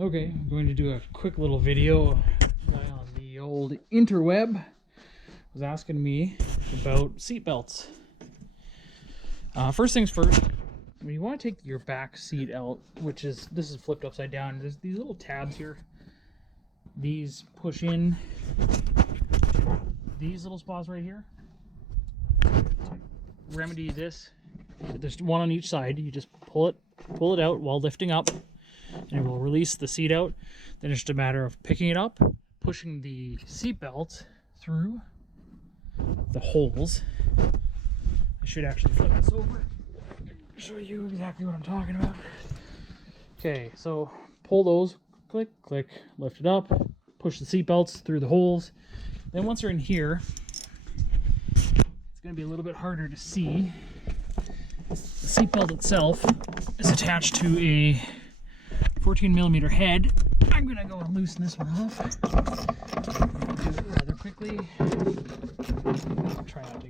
Okay, I'm going to do a quick little video. On the old interweb was asking me about seat belts. First things first, when you want to take your back seat out, this is flipped upside down, there's these little tabs here. These push in these little spots right here. To remedy this, there's one on each side. You just pull it out while lifting up, and it will release the seat out. Then it's just a matter of picking it up, pushing the seat belt through the holes. I should actually flip this over, show you exactly what I'm talking about. Okay, so pull those, click, click, lift it up, push the seat belts through the holes. Then once they're in here, it's going to be a little bit harder to see. The seat belt itself is attached to a 14mm head. I'm going to go and loosen this one off. Do it rather quickly. Try not to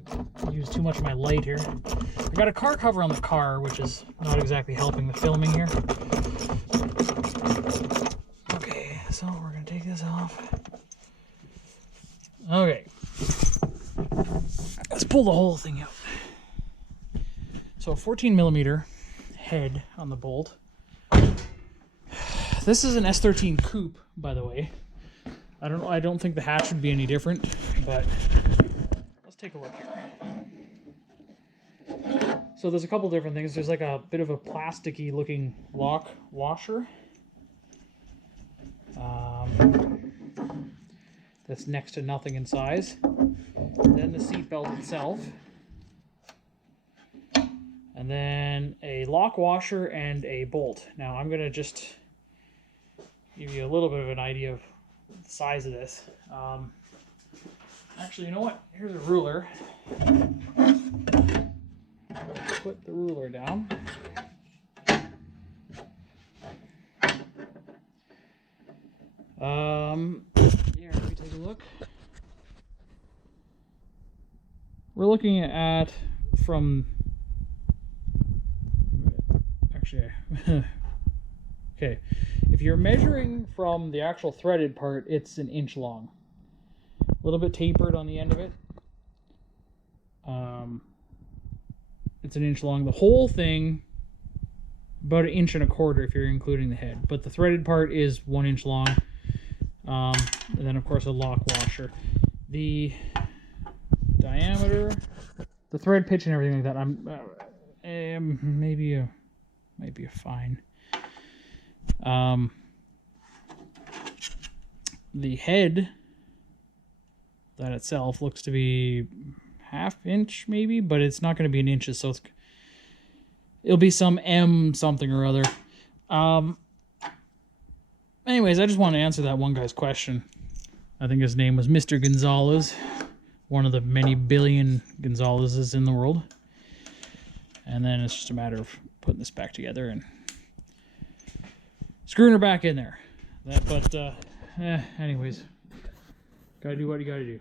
use too much of my light here. I got a car cover on the car, which is not exactly helping the filming here. Okay, so we're going to take this off. Okay. Let's pull the whole thing out. So a 14mm head on the bolt. This is an S13 Coupe, by the way. I don't think the hatch would be any different, but let's take a look here. So there's a couple different things. There's like a bit of a plasticky looking lock washer. That's next to nothing in size. Then the seat belt itself. And then a lock washer and a bolt. Now I'm going to just give you a little bit of an idea of the size of this. Actually, you know what? Here's a ruler. Put the ruler down. Here, let me take a look. We're looking at from... Actually, okay. If you're measuring from the actual threaded part, it's an inch long. A little bit tapered on the end of it. It's an inch long. The whole thing, about 1.25 inches if you're including the head. But the threaded part is 1 inch long. And then, of course, a lock washer. The diameter, the thread pitch and everything like that, might be a fine. The head, that itself, looks to be 1/2 inch maybe, but it's not going to be in inches, so it'll be some M something or other. Anyways, I just want to answer that one guy's question. I think his name was Mr. Gonzales, one of the many billion Gonzaleses in the world. And then it's just a matter of putting this back together and screwing her back in there. Anyways, gotta do what you gotta do.